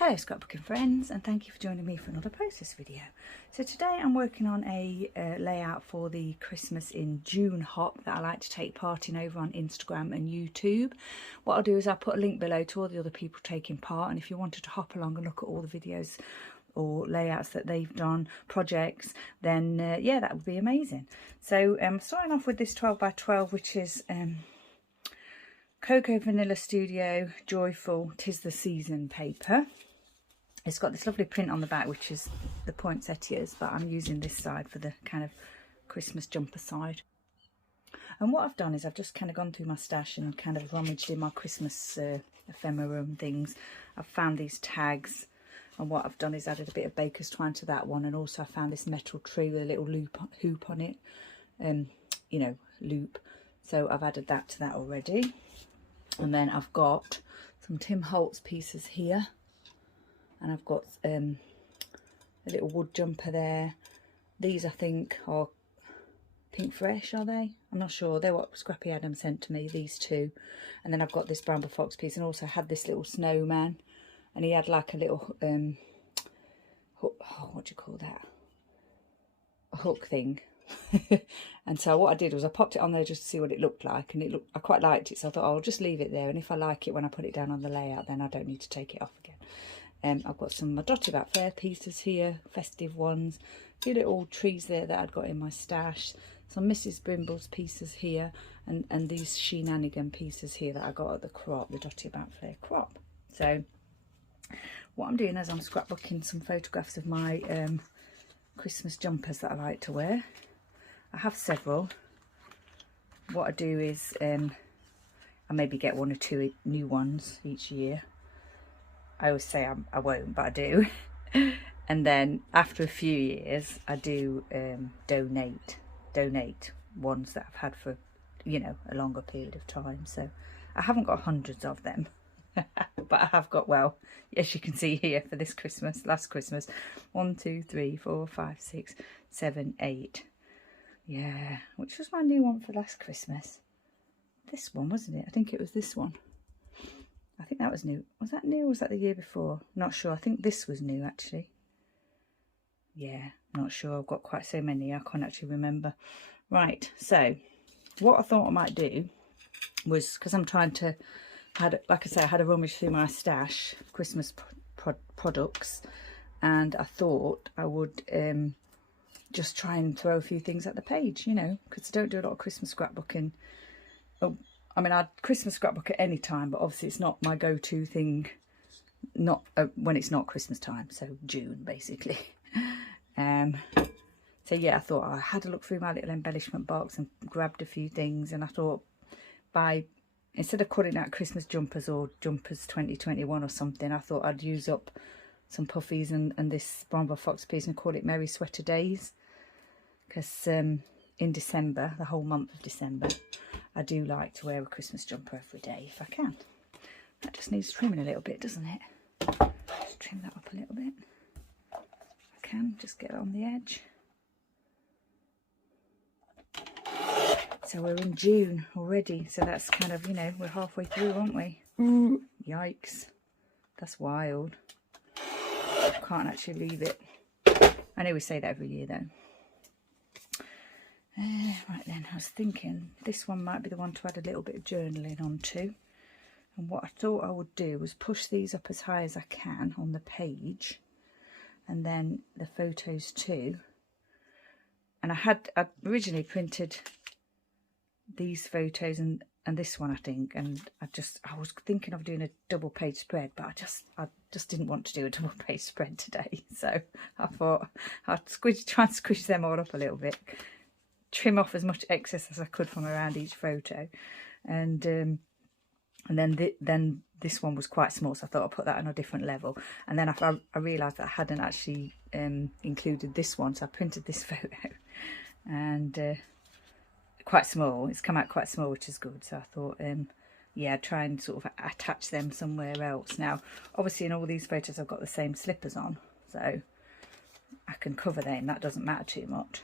Hello scrapbooking friends, and thank you for joining me for another process video. So today I'm working on a layout for the Christmas in June hop that I like to take part in over on Instagram and YouTube. What I'll do is I'll put a link below to all the other people taking part, and if you wanted to hop along and look at all the videos or layouts that they've done, projects, then yeah, that would be amazing. So starting off with this 12 by 12, which is Cocoa Vanilla Studio Joyful 'Tis the Season paper. It's got this lovely print on the back, which is the poinsettias, but I'm using this side for the kind of Christmas jumper side. And what I've done is I've just kind of gone through my stash and kind of rummaged in my Christmas ephemera and things. I've found these tags, and what I've done is added a bit of baker's twine to that one, and also I found this metal tree with a little hoop on it, you know, loop. So I've added that to that already. And then I've got some Tim Holtz pieces here. And I've got a little wood jumper there. These I think are Pink Fresh, are they? I'm not sure. They're what Scrappy Adam sent to me, these two. And then I've got this Bramble Fox piece, and also had this little snowman. And he had like a little, what do you call that? A hook thing. And so what I did was I popped it on there just to see what it looked like, and I quite liked it, so I thought, oh, I'll just leave it there, and if I like it when I put it down on the layout, then I don't need to take it off again. I've got some Dotted About Fair pieces here, festive ones, a few little trees there that I'd got in my stash, some Mrs. Brimble's pieces here, and these Sheenanigan pieces here that I got at the crop, the Dotted About Fair crop. So what I'm doing is I'm scrapbooking some photographs of my Christmas jumpers that I like to wear. I have several. What I do is I maybe get one or two new ones each year. I always say I won't, but I do. And then after a few years, I do donate ones that I've had for, you know, a longer period of time. So I haven't got hundreds of them, but I have got, well, as you can see here, for this Christmas, last Christmas, 1, 2, 3, 4, 5, 6, 7, 8. Yeah, which was my new one for last Christmas. This one, wasn't it? I think it was this one. I think that was new. Was that new or was that the year before? Not sure. I think this was new, actually. Yeah, not sure. I've got quite so many. I can't actually remember. Right, so what I thought I might do was, because I'm trying to, like I say, I had a rummage through my stash of Christmas products, and I thought I would just try and throw a few things at the page, you know, because I don't do a lot of Christmas scrapbooking. Oh, I mean, I'd Christmas scrapbook at any time, but obviously it's not my go-to thing, not when it's not Christmas time, so June basically. So yeah, I thought I had a look through my little embellishment box and grabbed a few things, and I thought instead of calling out Christmas jumpers or jumpers 2021 or something, I thought I'd use up some puffies and this Bramble Fox piece and call it Merry Sweater Days, because in December, the whole month of December, I do like to wear a Christmas jumper every day if I can. That just needs trimming a little bit, doesn't it? Just trim that up a little bit. If I can, just get it on the edge. So we're in June already, so that's kind of, you know, we're halfway through, aren't we? Ooh, yikes. That's wild. Can't actually leave it. I know we say that every year though. Right then, I was thinking this one might be the one to add a little bit of journaling onto. And what I thought I would do was push these up as high as I can on the page, and then the photos too. And I originally printed these photos and this one, I think, and I was thinking of doing a double page spread, but I just didn't want to do a double page spread today. So I thought I'd try and squish them all up a little bit, trim off as much excess as I could from around each photo, and then this one was quite small, so I thought I'd put that on a different level. And then I realised that I hadn't actually included this one, so I printed this photo, and quite small. It's come out quite small, which is good. So I thought, yeah, try and sort of attach them somewhere else. Now, obviously, in all these photos, I've got the same slippers on, so I can cover them. That doesn't matter too much.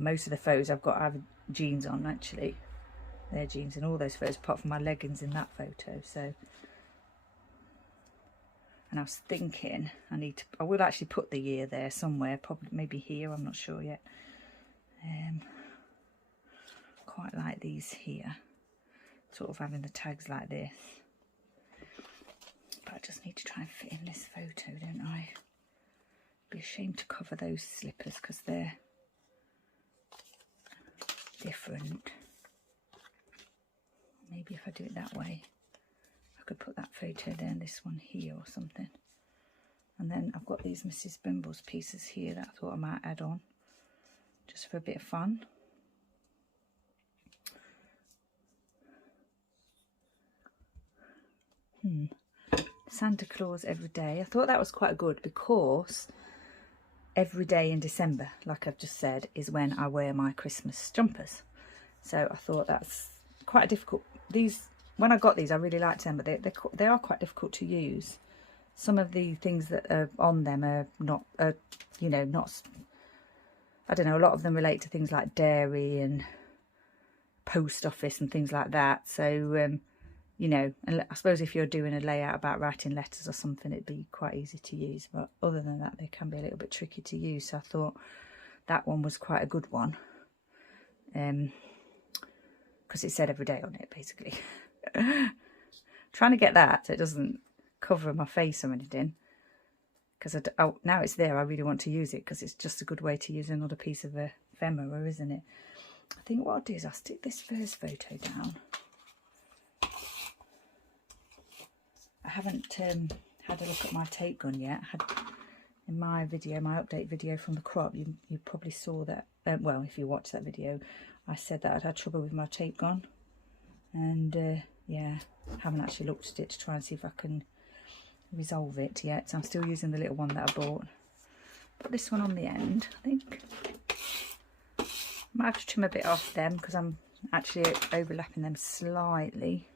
Most of the photos I've got, I have jeans on, actually. They're jeans in all those photos, apart from my leggings in that photo. So And I was thinking I will actually put the year there somewhere, probably maybe here, I'm not sure yet. Quite like these here, sort of having the tags like this. But I just need to try and fit in this photo, don't I? Be ashamed to cover those slippers because they're different. Maybe if I do it that way, I could put that photo there and this one here or something. And then I've got these Mrs. Bimble's pieces here that I thought I might add on, just for a bit of fun. Santa Claus every day. I thought that was quite good because every day in December, like I've just said, is when I wear my Christmas jumpers. So I thought that's quite a difficult. These, when I got these, I really liked them, but they are quite difficult to use. Some of the things that are on them are not, you know, not, I don't know, a lot of them relate to things like dairy and post office and things like that. So, you know, and I suppose if you're doing a layout about writing letters or something, it'd be quite easy to use. But other than that, they can be a little bit tricky to use. So I thought that one was quite a good one. Because it said every day on it, basically. Trying to get that so it doesn't cover my face or anything, because now it's there, I really want to use it because it's just a good way to use another piece of ephemera, isn't it? I think what I'll do is I'll stick this first photo down. I haven't had a look at my tape gun yet. In my video, my update video from the crop, you probably saw that, well, if you watched that video, I said that I'd had trouble with my tape gun, and yeah, haven't actually looked at it to try and see if I can resolve it yet. So I'm still using the little one that I bought. Put this one on the end, I think. Might have to trim a bit off them because I'm actually overlapping them slightly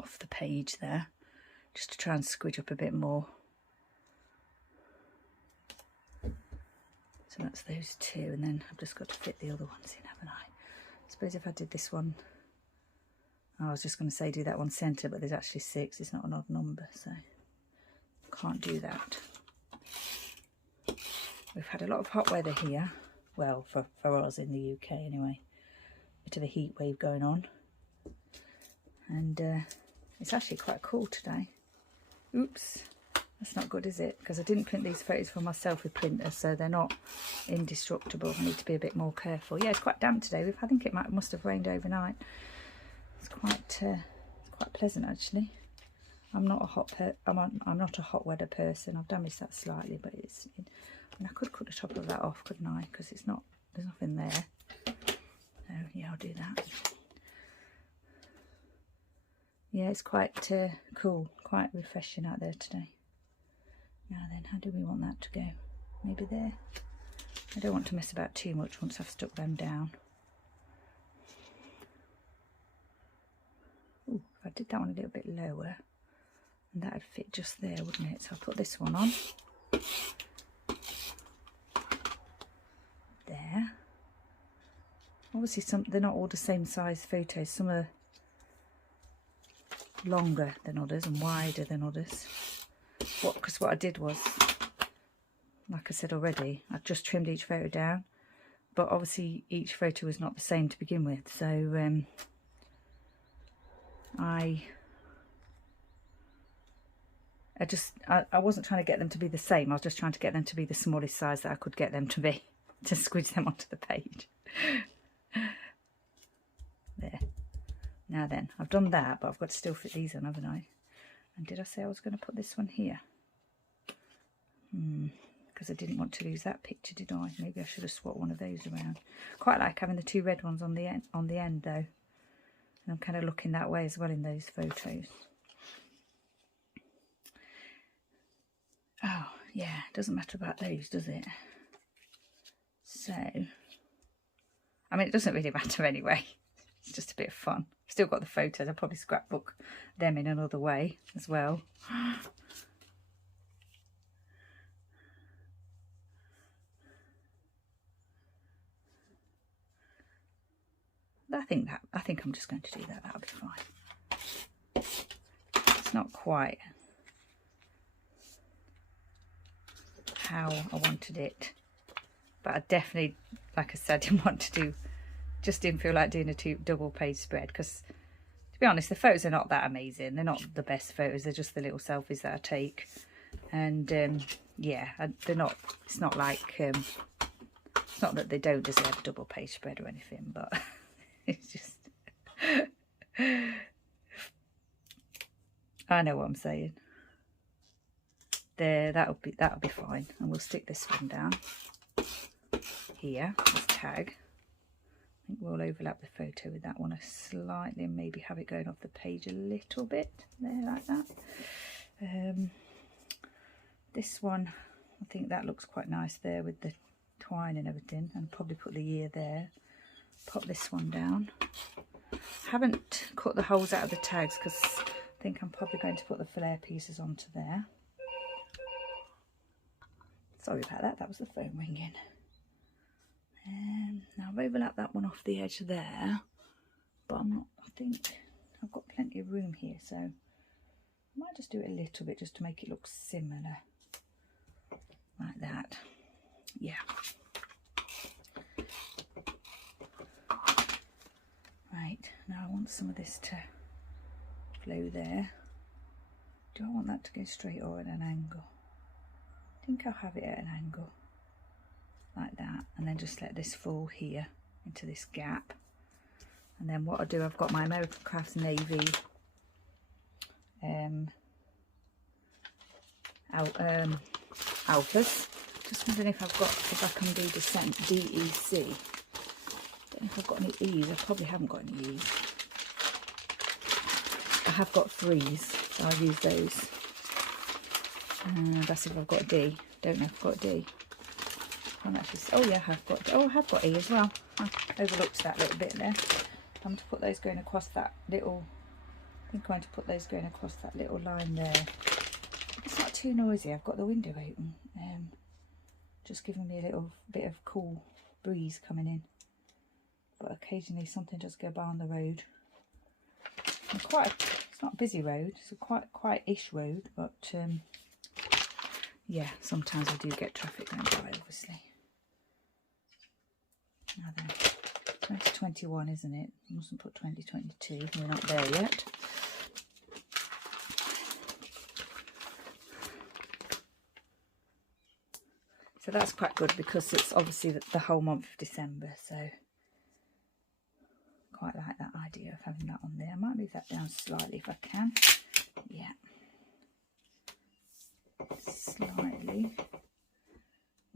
off the page there, just to try and squidge up a bit more. So that's those two, and then I've just got to fit the other ones in, haven't I? I suppose if I did this one, I was just going to say do that one centre, but there's actually 6. It's not an odd number, so can't do that. We've had a lot of hot weather here. Well, for us in the UK anyway. Bit of a heat wave going on. And it's actually quite cool today. Oops, that's not good, is it? Because I didn't print these photos for myself with printers, so they're not indestructible. I need to be a bit more careful. Yeah, it's quite damp today. I think it must have rained overnight. It's quite pleasant actually. I'm not a hot weather person. I've damaged that slightly, but I mean, I could cut the top of that off, couldn't I? Because there's nothing there. So yeah, I'll do that. Yeah, it's quite cool, quite refreshing out there today. Now then, how do we want that to go? Maybe there. I don't want to mess about too much once I've stuck them down. Ooh, if I did that one a little bit lower, and that would fit just there, wouldn't it? So I'll put this one on. There. Obviously they're not all the same size photos. Some are longer than others and wider than others. Because what I did was, like I said already, I just trimmed each photo down, but obviously each photo was not the same to begin with, so I wasn't trying to get them to be the same. I was just trying to get them to be the smallest size that I could get them to be, to squidge them onto the page. There. Now then, I've done that, but I've got to still fit these on, haven't I? And did I say I was going to put this one here? Because I didn't want to lose that picture, did I? Maybe I should have swapped one of those around. Quite like having the 2 red ones on the end though. And I'm kind of looking that way as well in those photos. Oh, yeah, doesn't matter about those, does it? So, I mean, it doesn't really matter anyway. It's just a bit of fun. I've still got the photos. I'll probably scrapbook them in another way as well. I think I'm just going to do that. That'll be fine. It's not quite how I wanted it, but I definitely, like I said, didn't want to do, just didn't feel like doing a double page spread, because to be honest, the photos are not that amazing. They're not the best photos, they're just the little selfies that I take. And yeah, they're not, it's not like, it's not that they don't deserve a double page spread or anything, but it's just, I know what I'm saying. There, that'll be fine. And we'll stick this one down here, this tag. I think we'll overlap the photo with that one slightly and maybe have it going off the page a little bit there, like that. This one, I think that looks quite nice there with the twine and everything, and probably put the year there. Pop this one down. Haven't cut the holes out of the tags because I think I'm probably going to put the flare pieces onto there. Sorry about that, that was the phone ringing. Now I've overlapped that one off the edge there, but I'm not, I think I've got plenty of room here, so I might just do it a little bit just to make it look similar, like that. Yeah. Right, now I want some of this to flow there. Do I want that to go straight or at an angle? I think I'll have it at an angle, like that, and then just let this fall here into this gap. And then what I do, I've got my American Crafts Navy alphas. Just wondering if I can do descent DEC. Don't know if I've got any E's. I probably haven't got any E's. I have got 3s, so I'll use those. That's if I've got a D. Don't know if I've got a D. Can't actually. Oh yeah, I have got E as well. I overlooked that little bit there. I'm going to put those going across that little. I think I'm going to put those going across that little line there. It's not too noisy. I've got the window open. Just giving me a little bit of cool breeze coming in. But occasionally something does go by on the road. It's not a busy road. It's a quite-ish road, but yeah, sometimes I do get traffic going by, obviously. Now then, 2021, isn't it? I mustn't put 2022. We're not there yet. So that's quite good because it's obviously the whole month of December, so quite like that idea of having that on there. I might move that down slightly if I can. Yeah. Slightly.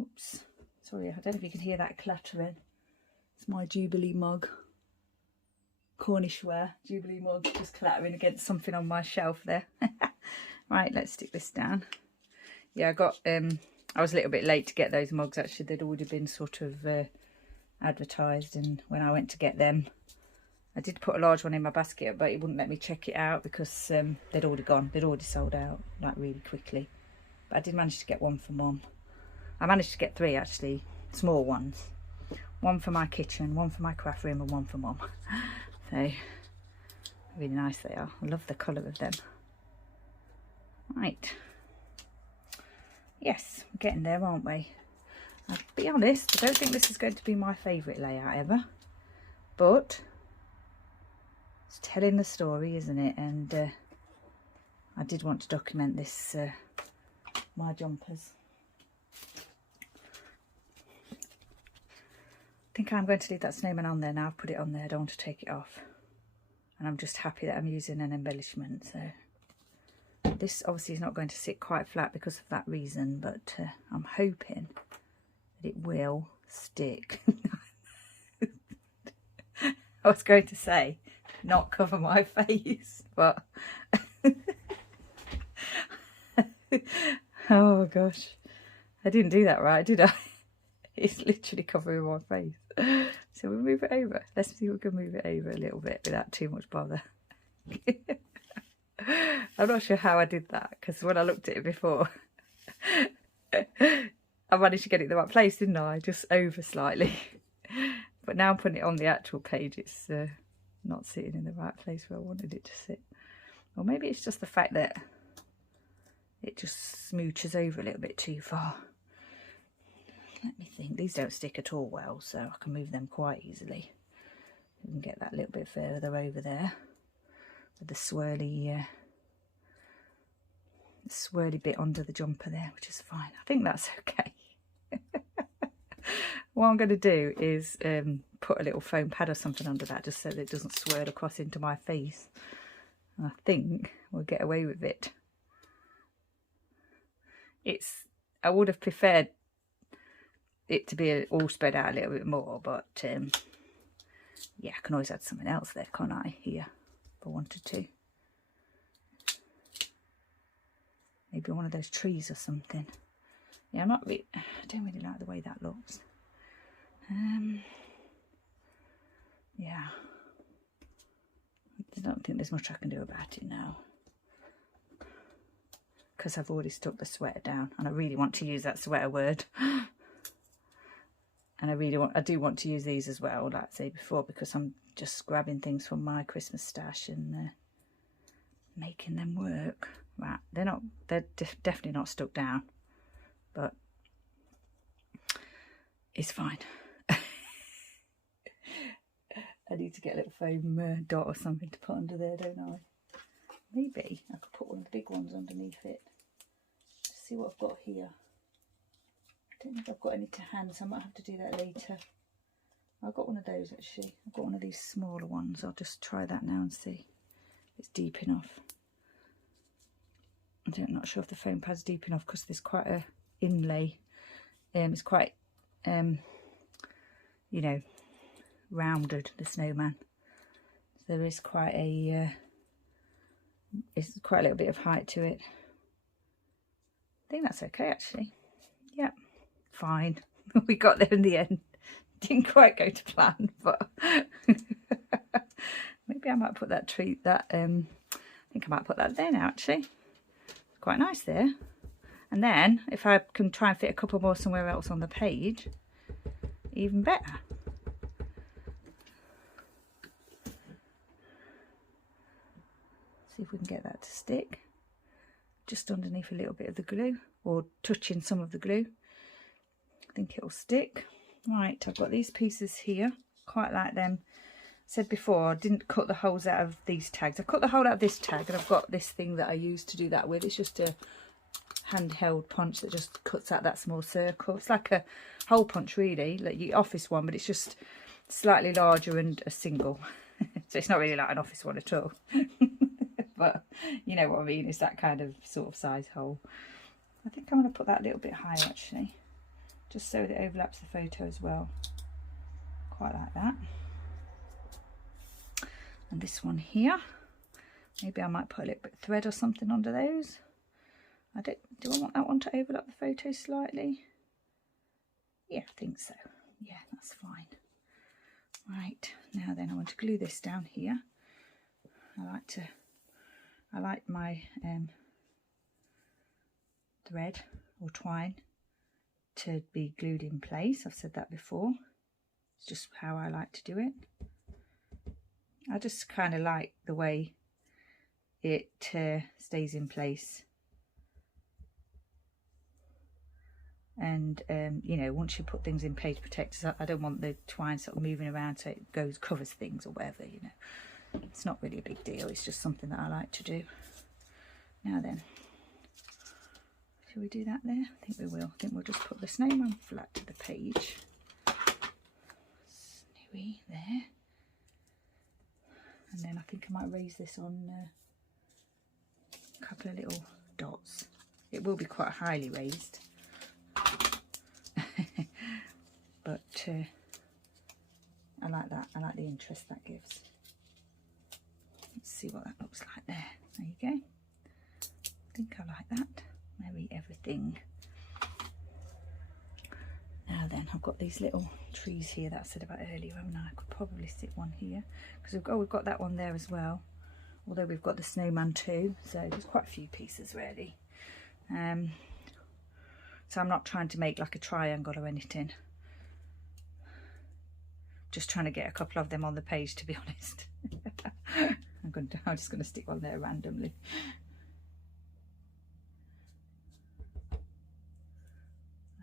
Oops. Sorry, I don't know if you can hear that clattering. It's my Jubilee mug. Cornishware Jubilee mug just clattering against something on my shelf there. Right, let's stick this down. Yeah, I was a little bit late to get those mugs actually. They'd already been sort of advertised, and when I went to get them, I did put a large one in my basket, but it wouldn't let me check it out because they'd already gone. They'd already sold out like really quickly. But I did manage to get one for Mum. I managed to get 3 actually, small ones. One for my kitchen, one for my craft room, and one for Mum. So really nice they are. I love the colour of them. Right. Yes, we're getting there, aren't we? I'll be honest, I don't think this is going to be my favourite layout ever, but it's telling the story, isn't it? And I did want to document this, my jumpers. I think I'm going to leave that snowman on there now. I've put it on there, I don't want to take it off. And I'm just happy that I'm using an embellishment, so. This obviously is not going to sit quite flat because of that reason, but I'm hoping that it will stick. I was going to say not cover my face, but oh gosh, I didn't do that right, did I? It's literally covering my face. So we'll move it over. Let's see if we can move it over a little bit without too much bother. I'm not sure how I did that, because when I looked at it before, I managed to get it in the right place, didn't I? Just over slightly. But now I'm putting it on the actual page, it's not sitting in the right place where I wanted it to sit. Or maybe it's just the fact that it just smooches over a little bit too far. let me think. These don't stick at all well, so I can move them quite easily. We can get that a little bit further over there with the swirly bit under the jumper there, which is fine. I think that's okay. What I'm going to do is put a little foam pad or something under that, just so that it doesn't swirl across into my face. And I think we'll get away with it. I would have preferred it to be all spread out a little bit more, but yeah, I can always add something else there, can't I, here, if I wanted to. Maybe one of those trees or something. Yeah, I don't really like the way that looks. Yeah, I don't think there's much I can do about it now, because I've already stuck the sweater down, and I really want to use that sweater word. And I do want to use these as well, like I say before, because I'm just grabbing things from my Christmas stash and making them work. Right, they're definitely not stuck down, but it's fine. I need to get a little foam dot or something to put under there, don't I? Maybe I could put one of the big ones underneath it. Let's see what I've got here. I don't think I've got any to hand, so I might have to do that later. I've got one of those actually. I've got one of these smaller ones. I'll just try that now and see if it's deep enough. I'm not sure if the foam pad's deep enough because there's quite a inlay. It's quite, you know, rounded, the snowman. So there is quite a, it's quite a little bit of height to it. I think that's okay actually. Yep, fine. We got there in the end. Didn't quite go to plan, but maybe I might put that tree, I think I might put that there now actually. It's quite nice there. And then if I can try and fit a couple more somewhere else on the page, even better. See if we can get that to stick just underneath a little bit of the glue, or touching some of the glue. I think it'll stick. Right, I've got these pieces here, quite like them. Said before, I didn't cut the holes out of these tags. I cut the hole out of this tag, and I've got this thing that I use to do that with. It's just a handheld punch that just cuts out that small circle. It's like a hole punch really, like your office one, but it's just slightly larger and a single. So it's not really like an office one at all. But you know what I mean, it's that kind of sort of size hole. I think I'm going to put that a little bit higher actually, just so that it overlaps the photo as well. Quite like that. And this one here, maybe I might put a little bit of thread or something under those. Do I want that one to overlap the photo slightly? Yeah, I think so. Yeah, that's fine. Right, now then I want to glue this down here. I like my thread or twine to be glued in place. I've said that before. It's just how I like to do it. I just kind of like the way it stays in place. And you know, once you put things in page protectors, I don't want the twine sort of moving around so it covers things or whatever, you know. It's not really a big deal, it's just something that I like to do. Now then, shall we do that there? I think we will. I think we'll just put the snowman flat to the page. Snowy there. And then I think I might raise this on a couple of little dots. It will be quite highly raised. But I like that. I like the interest that gives. Let's see what that looks like there. There you go. I think I like that. Maybe everything. Now then, I've got these little trees here that I said about earlier, haven't I? I could probably stick one here because we've got that one there as well. Although we've got the snowman too, so there's quite a few pieces really. So I'm not trying to make like a triangle or anything. Just trying to get a couple of them on the page, to be honest. I'm just going to stick one there randomly.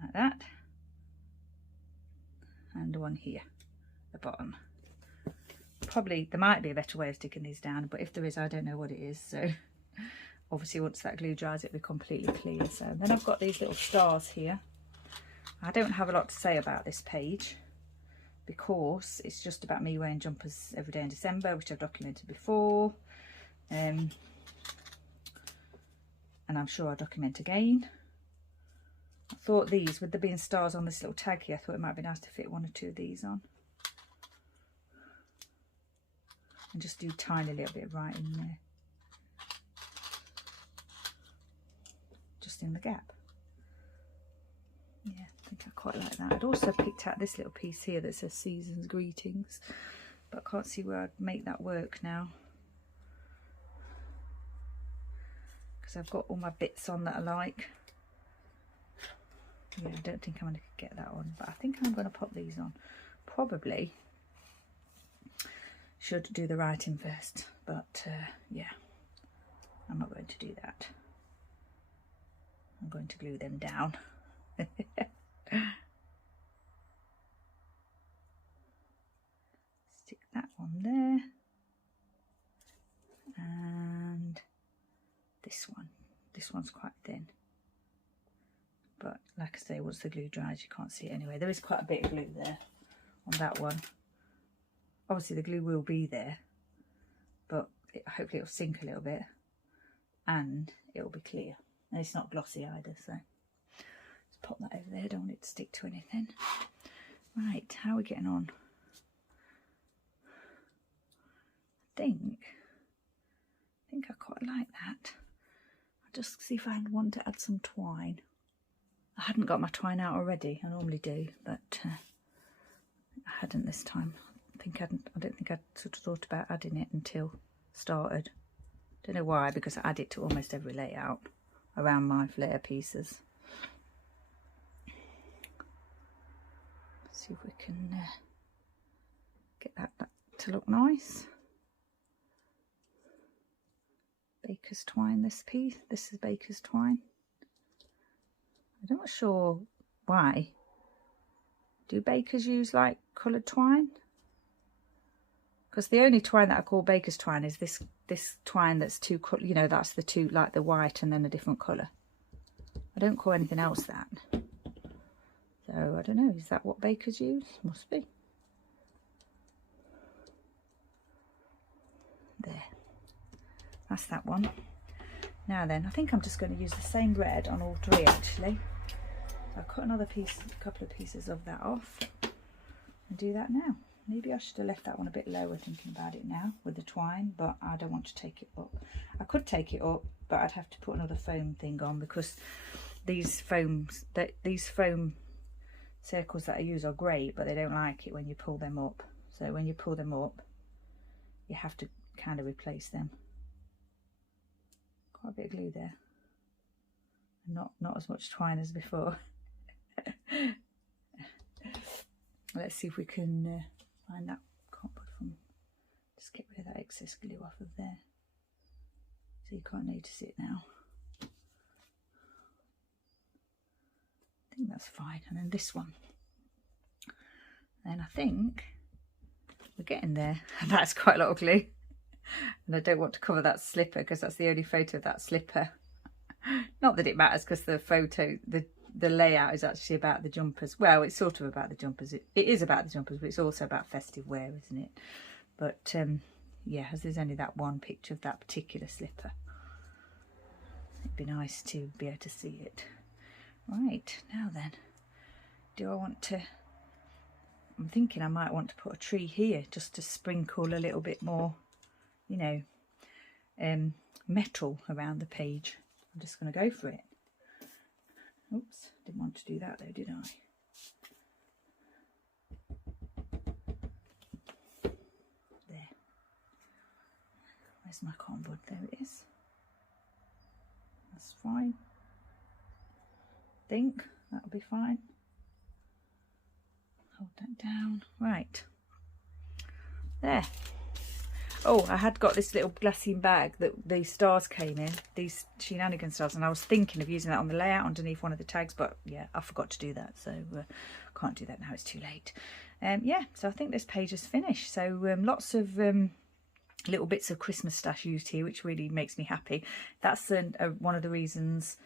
Like that. and one here at the bottom. Probably there might be a better way of sticking these down, but if there is, I don't know what it is. So obviously once that glue dries, it'll be completely clear. So then I've got these little stars here. I don't have a lot to say about this page because it's just about me wearing jumpers every day in December, which I've documented before. And I'm sure I'll document again. I thought these, with there being stars on this little tag here, I thought it might be nice to fit one or two of these on. And just do tiny little bit of writing there. Just in the gap. Yeah, I think I quite like that. I'd also picked out this little piece here that says Season's Greetings, but I can't see where I'd make that work now. Because I've got all my bits on that I like. Yeah, I don't think I'm going to get that on, but I think I'm going to pop these on. Probably should do the writing first, but yeah, I'm not going to do that. I'm going to glue them down. Stick that one there, and this one's quite thin, but like I say, once the glue dries you can't see it anyway. There is quite a bit of glue there on that one. Obviously the glue will be there, but hopefully it'll sink a little bit and it'll be clear, and it's not glossy either. So just pop that over there, don't want it to stick to anything. Right, how are we getting on? I think I quite like that. I'll just see if I want to add some twine. I hadn't got my twine out already. I normally do, but I hadn't this time. I don't think I'd sort of thought about adding it until started. Don't know why, because I add it to almost every layout around my flare pieces. Let's see if we can get that to look nice. Baker's twine, this piece. This is Baker's twine. I'm not sure why. Do bakers use like coloured twine? Because the only twine that I call baker's twine is this twine that's two, you know, that's the two, like the white and then a different colour. I don't call anything else that. So I don't know, is that what bakers use? Must be. There. That's that one. Now then, I think I'm just going to use the same red on all three actually. So I'll cut another piece, a couple of pieces of that off and do that now. Maybe I should have left that one a bit lower thinking about it now with the twine, but I don't want to take it up. I could take it up, but I'd have to put another foam thing on because these foam circles that I use are great, but they don't like it when you pull them up. So when you pull them up, you have to kind of replace them. Quite a bit of glue there. Not as much twine as before. Let's see if we can find that cardboard from. Just get rid of that excess glue off of there, so you can't notice it now. I think that's fine. And then this one. And I think we're getting there. And that's quite a lot of glue. And I don't want to cover that slipper because that's the only photo of that slipper. Not that it matters, because the photo, the layout is actually about the jumpers. Well, it's sort of about the jumpers. It is about the jumpers, but it's also about festive wear, isn't it? But yeah, as there's only that one picture of that particular slipper, it'd be nice to be able to see it. Right, now then, do I want to, I'm thinking I might want to put a tree here just to sprinkle a little bit more, you know, metal around the page. I'm just going to go for it. Oops, didn't want to do that though, did I? There. Where's my cardboard? There it is. That's fine. Think that'll be fine. Hold that down. Right. There. Oh, I had got this little glassine bag that the stars came in, these shenanigan stars, and I was thinking of using that on the layout underneath one of the tags, but yeah, I forgot to do that, so can't do that now, it's too late. yeah, so I think this page is finished. So lots of little bits of Christmas stash used here, which really makes me happy. That's one of the reasons,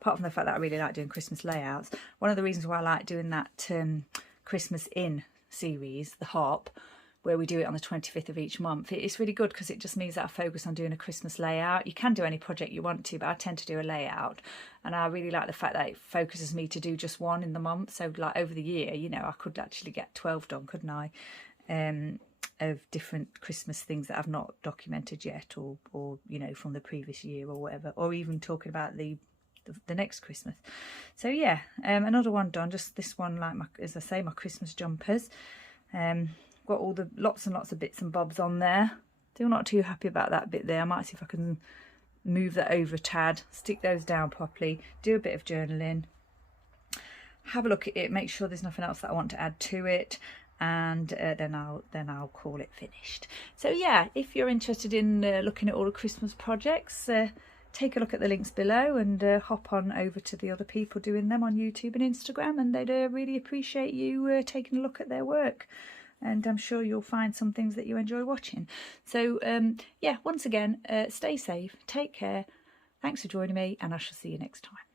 apart from the fact that I really like doing Christmas layouts, one of the reasons why I like doing that Christmas In series, the Hop, where we do it on the 25th of each month. It's really good because it just means that I focus on doing a Christmas layout. You can do any project you want to, but I tend to do a layout, and I really like the fact that it focuses me to do just one in the month. So like over the year, you know, I could actually get 12 done, couldn't I, of different Christmas things that I've not documented yet, or you know, from the previous year or whatever, or even talking about the next Christmas. So yeah, another one done, just this one, like as I say, my Christmas jumpers. Got all the lots and lots of bits and bobs on there. Still not too happy about that bit there. I might see if I can move that over a tad, stick those down properly, do a bit of journaling, have a look at it, make sure there's nothing else that I want to add to it, and then I'll call it finished. So yeah, if you're interested in looking at all the Christmas projects, take a look at the links below, and hop on over to the other people doing them on YouTube and Instagram, and they'd really appreciate you taking a look at their work. And I'm sure you'll find some things that you enjoy watching. So yeah, once again, stay safe, take care, thanks for joining me, and I shall see you next time.